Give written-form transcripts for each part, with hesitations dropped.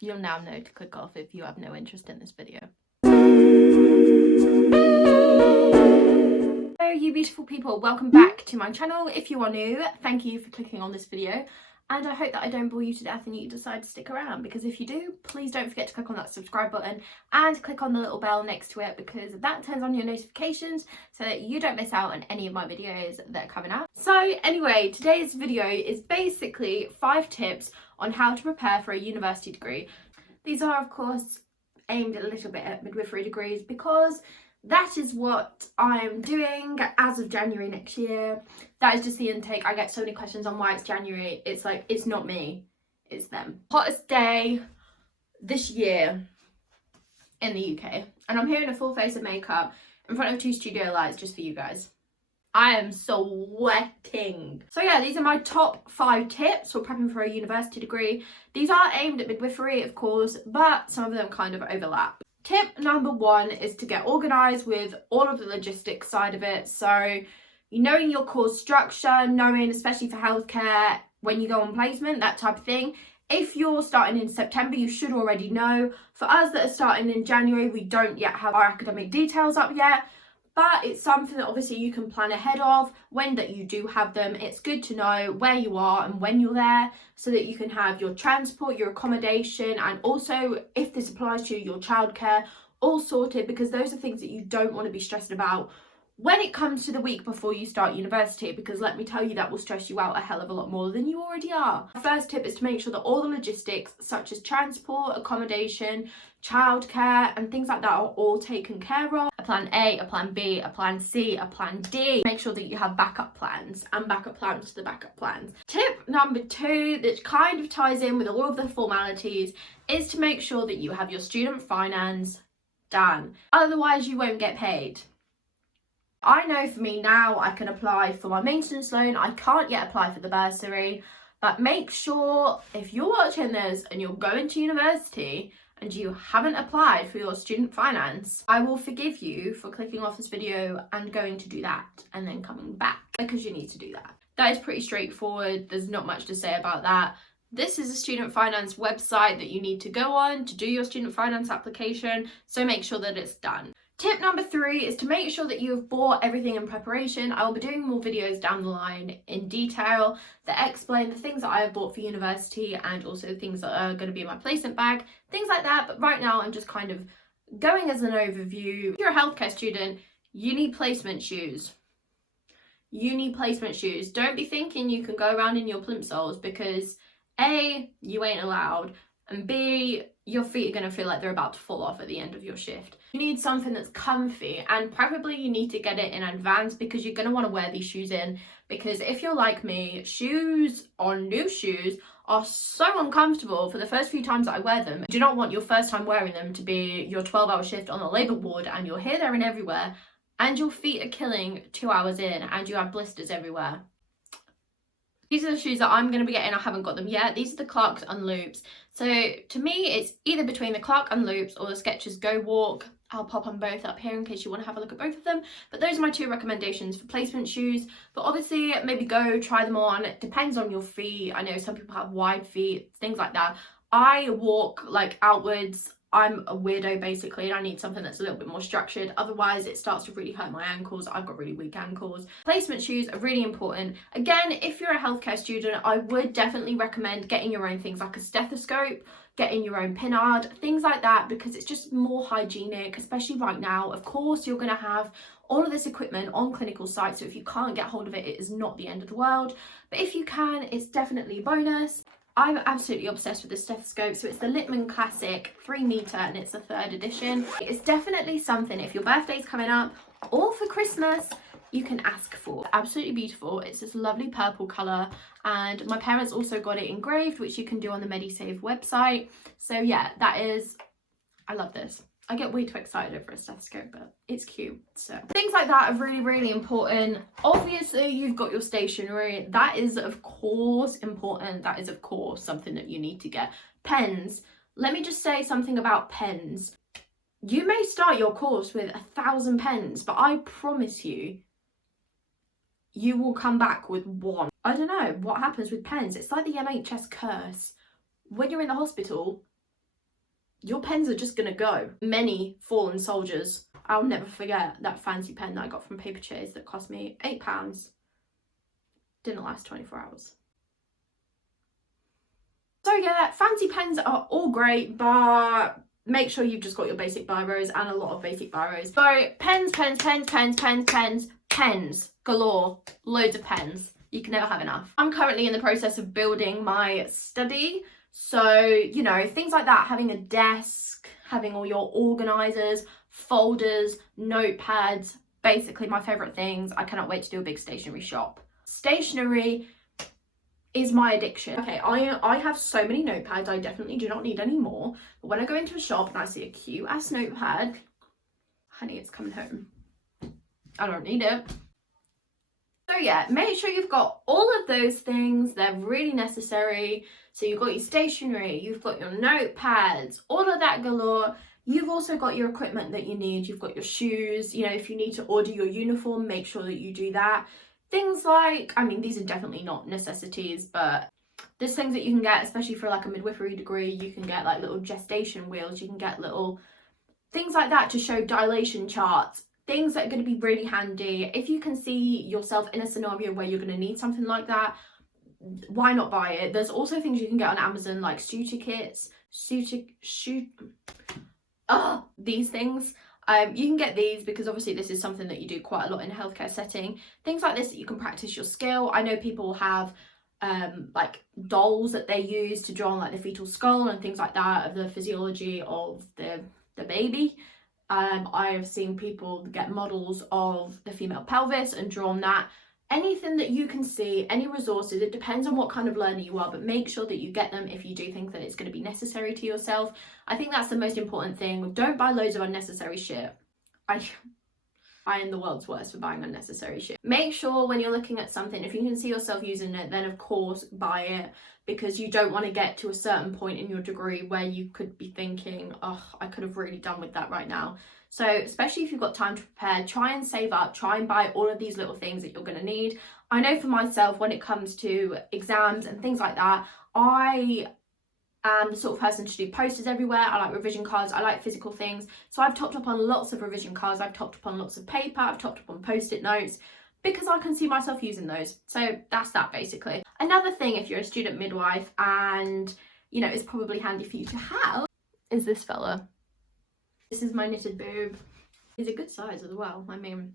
You'll now know to click off if you have no interest in this video. Hello you beautiful people, welcome back to my channel. If you are new, thank you for clicking on this video, and I hope that I don't bore you to death and you decide to stick around, because if you do, please don't forget to click on that subscribe button and click on the little bell next to it, because that turns on your notifications so that you don't miss out on any of my videos that are coming out. So anyway, today's video is basically 5 tips on how to prepare for a university degree. These are of course aimed a little bit at midwifery degrees, because that is what I'm doing as of January next year. That is just the intake. I get so many questions on why it's January. It's like, it's not me, it's them. Hottest day this year in the UK, and I'm here in a full face of makeup in front of 2 studio lights just for you guys. I am sweating. So yeah, these are my top 5 tips for prepping for a university degree. These are aimed at midwifery, of course, but some of them kind of overlap. Tip number 1 is to get organised with all of the logistics side of it. So knowing your course structure, knowing, especially for healthcare, when you go on placement, that type of thing. If you're starting in September, you should already know. For us that are starting in January, we don't yet have our academic details up yet, but it's something that obviously you can plan ahead of. When that you do have them, it's good to know where you are and when you're there, so that you can have your transport, your accommodation, and also, if this applies to you, your childcare all sorted, because those are things that you don't want to be stressed about when it comes to the week before you start university, because let me tell you, that will stress you out a hell of a lot more than you already are. The first tip is to make sure that all the logistics, such as transport, accommodation, childcare and things like that, are all taken care of. A plan A, a plan B, a plan C, a plan D. Make sure that you have backup plans and backup plans to the backup plans. Tip number 2, that kind of ties in with all of the formalities, is to make sure that you have your student finance done. Otherwise you won't get paid. I know for me now, I can apply for my maintenance loan. I can't yet apply for the bursary, but make sure if you're watching this and you're going to university and you haven't applied for your student finance, I will forgive you for clicking off this video and going to do that and then coming back, because you need to do that. That is pretty straightforward. There's not much to say about that. This is a student finance website that you need to go on to do your student finance application, so make sure that it's done. Tip number 3 is to make sure that you have bought everything in preparation. I will be doing more videos down the line in detail that explain the things that I have bought for university, and also things that are going to be in my placement bag, things like that. But right now I'm just kind of going as an overview. If you're a healthcare student, you need placement shoes. You need placement shoes. Don't be thinking you can go around in your plimsolls, because A, you ain't allowed, and B, your feet are going to feel like they're about to fall off at the end of your shift. You need something that's comfy, and preferably you need to get it in advance, because you're going to want to wear these shoes in, because if you're like me, shoes or new shoes are so uncomfortable for the first few times that I wear them. You do not want your first time wearing them to be your 12-hour shift on the labour ward, and you're here, there and everywhere, and your feet are killing 2 hours in, and you have blisters everywhere. These are the shoes that I'm going to be getting. I haven't got them yet. These are the Clarks Unloops. So to me, it's either between the Clark Unloops or the Skechers Go Walk. I'll pop them both up here in case you want to have a look at both of them. But those are my 2 recommendations for placement shoes. But obviously, maybe go try them on. It depends on your feet. I know some people have wide feet, things like that. I walk like outwards. I'm a weirdo basically, and I need something that's a little bit more structured. Otherwise it starts to really hurt my ankles. I've got really weak ankles. Placement shoes are really important. Again, if you're a healthcare student, I would definitely recommend getting your own things like a stethoscope, getting your own pinard, things like that, because it's just more hygienic, especially right now. Of course, you're going to have all of this equipment on clinical sites, so if you can't get hold of it, it is not the end of the world. But if you can, it's definitely a bonus. I'm absolutely obsessed with this stethoscope. So it's the Littmann Classic 3 meter, and it's the 3rd edition. It's definitely something, if your birthday's coming up or for Christmas, you can ask for. Absolutely beautiful. It's this lovely purple colour, and my parents also got it engraved, which you can do on the MediSave website. So yeah, that is, I love this. I get way too excited over a stethoscope, but it's cute. So things like that are really, really important. Obviously, you've got your stationery. That is, of course, important. That is, of course, something that you need to get. Pens. Let me just say something about pens. You may start your course with 1,000 pens, but I promise you, you will come back with 1. I don't know what happens with pens. It's like the NHS curse. When you're in the hospital, your pens are just gonna go. Many fallen soldiers. I'll never forget that fancy pen that I got from Paper Chase that cost me £8. Didn't last 24 hours. So yeah, fancy pens are all great, but make sure you've just got your basic biros and a lot of basic biros. So pens galore, loads of pens. You can never have enough. I'm currently in the process of building my study. So, you know, things like that, having a desk, having all your organizers, folders, notepads, basically my favorite things. I cannot wait to do a big stationery shop. Stationery is my addiction. Okay, I have so many notepads, I definitely do not need any more. But when I go into a shop and I see a cute ass notepad, honey, it's coming home. I don't need it. So yeah, make sure you've got all of those things. They're really necessary. So you've got your stationery, you've got your notepads, all of that galore. You've also got your equipment that you need. You've got your shoes. You know, if you need to order your uniform, make sure that you do that. Things like, I mean, these are definitely not necessities, but there's things that you can get, especially for like a midwifery degree. You can get like little gestation wheels. You can get little things like that to show dilation charts. Things that are going to be really handy. If you can see yourself in a scenario where you're going to need something like that, why not buy it? There's also things you can get on Amazon like suture kits, these things. You can get these because obviously this is something that you do quite a lot in a healthcare setting. Things like this that you can practice your skill. I know people have like dolls that they use to draw on like the fetal skull and things like that of the physiology of the baby. I have seen people get models of the female pelvis and drawn that. Anything that you can see, any resources, it depends on what kind of learner you are, but make sure that you get them if you do think that it's going to be necessary to yourself. I think that's the most important thing. Don't buy loads of unnecessary shit. I am the world's worst for buying unnecessary shit. Make sure when you're looking at something, if you can see yourself using it, then of course buy it, because you don't want to get to a certain point in your degree where you could be thinking, oh, I could have really done with that right now. So especially if you've got time to prepare, try and save up, try and buy all of these little things that you're going to need. I know for myself, when it comes to exams and things like that, I am the sort of person to do posters everywhere. I like revision cards, I like physical things. So I've topped up on lots of revision cards, I've topped up on lots of paper, I've topped up on post-it notes, because I can see myself using those. So that's that basically. Another thing, if you're a student midwife and, you know, it's probably handy for you to have, is this fella. This is my knitted boob. He's a good size as well, I mean.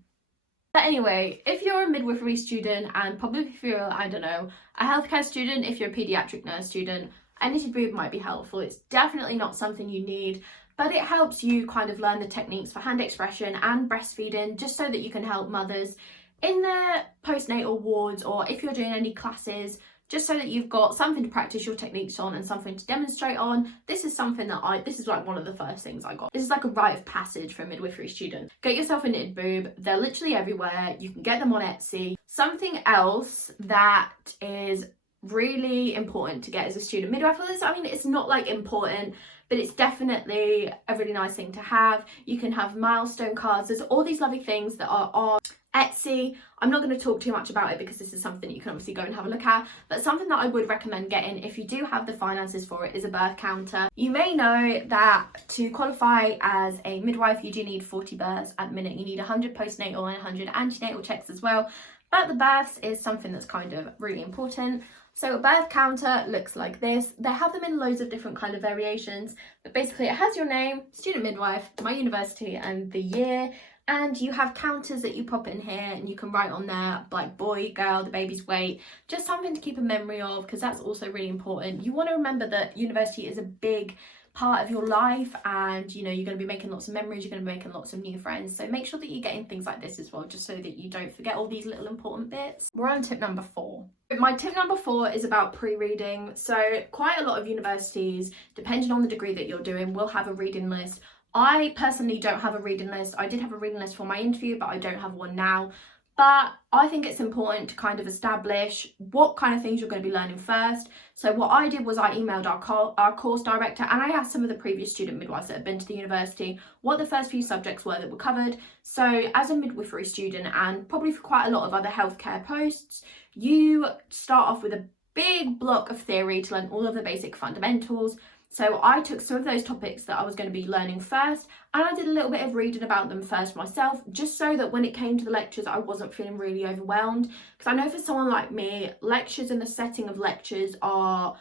But anyway, if you're a midwifery student, and probably if you're, I don't know, a healthcare student, if you're a paediatric nurse student, a knitted boob might be helpful. It's definitely not something you need, but it helps you kind of learn the techniques for hand expression and breastfeeding, just so that you can help mothers in their postnatal wards, or if you're doing any classes, just so that you've got something to practice your techniques on and something to demonstrate on. This is something that this is like one of the first things I got. This is like a rite of passage for a midwifery student. Get yourself a knitted boob. They're literally everywhere. You can get them on Etsy. Something else that is really important to get as a student midwife, I mean, it's not like important, but it's definitely a really nice thing to have. You can have milestone cards. There's all these lovely things that are on Etsy. I'm not going to talk too much about it because this is something you can obviously go and have a look at, but something that I would recommend getting if you do have the finances for it is a birth counter. You may know that to qualify as a midwife you do need 40 births at the minute. You need 100 postnatal and 100 antenatal checks as well, but the births is something that's kind of really important. So a birth counter looks like this. They have them in loads of different kind of variations, but basically it has your name, student midwife, my university and the year, and you have counters that you pop in here and you can write on there like boy, girl, the baby's weight, just something to keep a memory of, because that's also really important. You want to remember that university is a big part of your life, and you know you're going to be making lots of memories, you're going to be making lots of new friends, so make sure that you're getting things like this as well, just so that you don't forget all these little important bits. We're on tip number 4. My tip number 4 is about pre-reading. So quite a lot of universities, depending on the degree that you're doing, will have a reading list. I personally don't have a reading list. I did have a reading list for my interview, but I don't have one now. But I think it's important to kind of establish what kind of things you're going to be learning first. So what I did was I emailed our course director, and I asked some of the previous student midwives that had been to the university what the first few subjects were that were covered. So as a midwifery student, and probably for quite a lot of other healthcare posts, you start off with a big block of theory to learn all of the basic fundamentals. So I took some of those topics that I was going to be learning first, and I did a little bit of reading about them first myself, just so that when it came to the lectures I wasn't feeling really overwhelmed. Because I know for someone like me, lectures and the setting of lectures are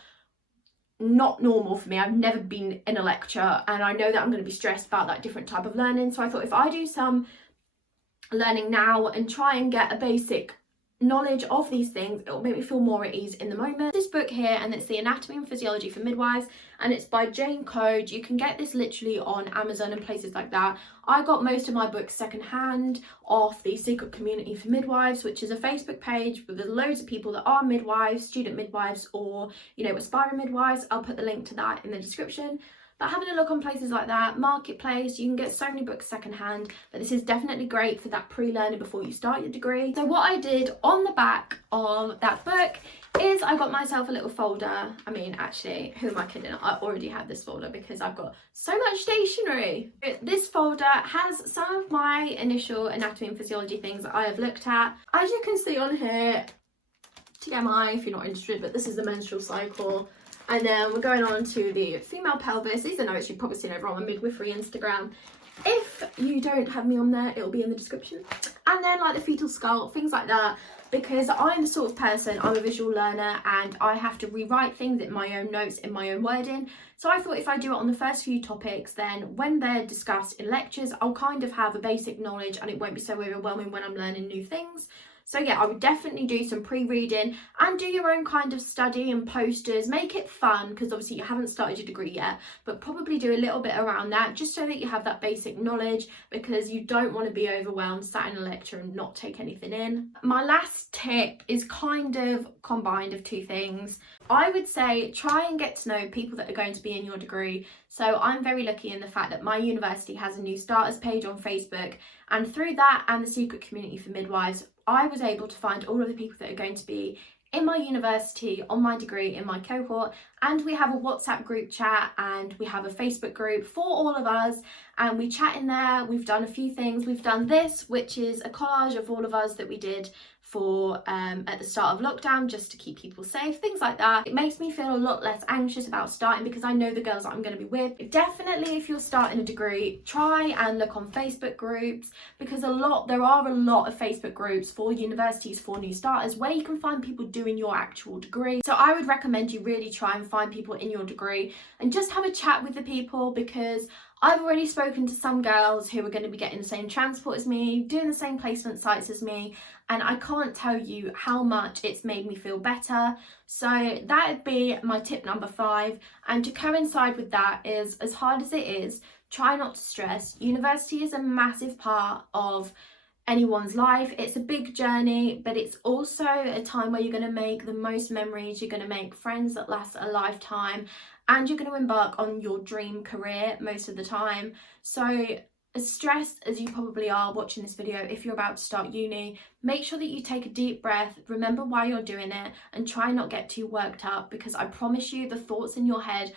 not normal for me. I've never been in a lecture, and I know that I'm going to be stressed about that different type of learning. So I thought if I do some learning now and try and get a basic knowledge of these things, it will make me feel more at ease in the moment. This book here, and it's the Anatomy and Physiology for Midwives, and it's by Jane Code. You can get this literally on Amazon and places like that. I got most of my books secondhand off the Secret Community for Midwives, which is a Facebook page with loads of people that are midwives, student midwives, or, you know, aspiring midwives. I'll put the link to that in the description. But having a look on places like that, Marketplace, you can get so many books secondhand, but this is definitely great for that pre-learning before you start your degree. So what I did on the back of that book is I got myself a little folder. I mean, actually, who am I kidding? I already had this folder because I've got so much stationery. This folder has some of my initial anatomy and physiology things that I have looked at. As you can see on here, TMI if you're not interested, but this is the menstrual cycle. And then we're going on to the female pelvis. These are notes you've probably seen over on my midwifery Instagram. If you don't have me on there, it'll be in the description. And then like the fetal skull, things like that. Because I'm the sort of person, I'm a visual learner, and I have to rewrite things in my own notes, in my own wording. So I thought if I do it on the first few topics, then when they're discussed in lectures, I'll kind of have a basic knowledge and it won't be so overwhelming when I'm learning new things. So yeah, I would definitely do some pre-reading and do your own kind of study and posters. Make it fun, because obviously you haven't started your degree yet, but probably do a little bit around that just so that you have that basic knowledge, because you don't want to be overwhelmed, sat in a lecture and not take anything in. My last tip is kind of combined of two things. I would say try and get to know people that are going to be in your degree. So I'm very lucky in the fact that my university has a new starters page on Facebook, and through that and the Secret Community for Midwives, I was able to find all of the people that are going to be in my university, on my degree, in my cohort, and we have a WhatsApp group chat and we have a Facebook group for all of us, and we chat in there. We've done a few things. We've done this, which is a collage of all of us that we did for at the start of lockdown, just to keep people safe, things like that. It makes me feel a lot less anxious about starting because I know the girls that I'm going to be with. Definitely, if you're starting a degree, try and look on Facebook groups, because there are a lot of Facebook groups for universities for new starters where you can find people doing your actual degree. So I would recommend you really try and find people in your degree and just have a chat with the people, because I've already spoken to some girls who are going to be getting the same transport as me, doing the same placement sites as me, and I can't tell you how much it's made me feel better. So that would be my tip number 5. And to coincide with that is, as hard as it is, try not to stress. University is a massive part of anyone's life. It's a big journey, but it's also a time where you're going to make the most memories. You're going to make friends that last a lifetime, and you're going to embark on your dream career most of the time. So as stressed as you probably are watching this video, if you're about to start uni, make sure that you take a deep breath, remember why you're doing it, and try not get too worked up, because I promise you the thoughts in your head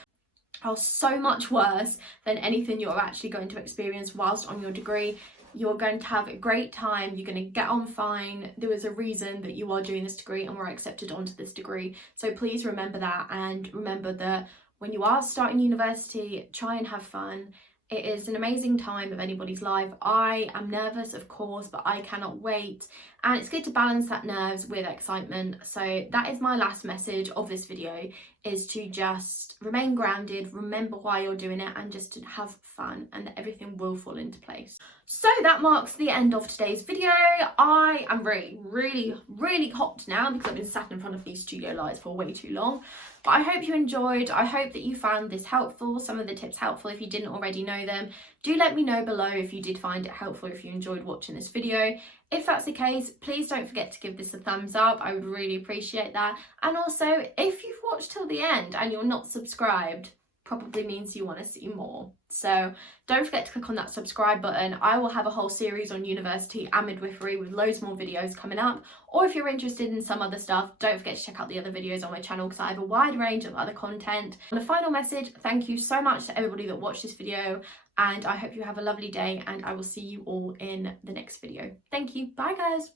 are so much worse than anything you're actually going to experience whilst on your degree. You're going to have a great time, you're going to get on fine. There is a reason that you are doing this degree and were accepted onto this degree. So please remember that, and remember that when you are starting university, try and have fun. It is an amazing time of anybody's life. I am nervous, of course, but I cannot wait. And it's good to balance that nerves with excitement. So that is my last message of this video, is to just remain grounded, remember why you're doing it, and just to have fun, and that everything will fall into place. So that marks the end of today's video. I am really hot now because I've been sat in front of these studio lights for way too long. But I hope you enjoyed. I hope that you found this helpful, some of the tips helpful if you didn't already know them. Do let me know below if you did find it helpful, if you enjoyed watching this video. If that's the case, please don't forget to give this a thumbs up. I would really appreciate that. And also, if you've watched till the end and you're not subscribed, probably means you want to see more. So don't forget to click on that subscribe button. I will have a whole series on university and midwifery with loads more videos coming up. Or if you're interested in some other stuff, don't forget to check out the other videos on my channel, because I have a wide range of other content. And a final message, thank you so much to everybody that watched this video, and I hope you have a lovely day, and I will see you all in the next video. Thank you. Bye guys.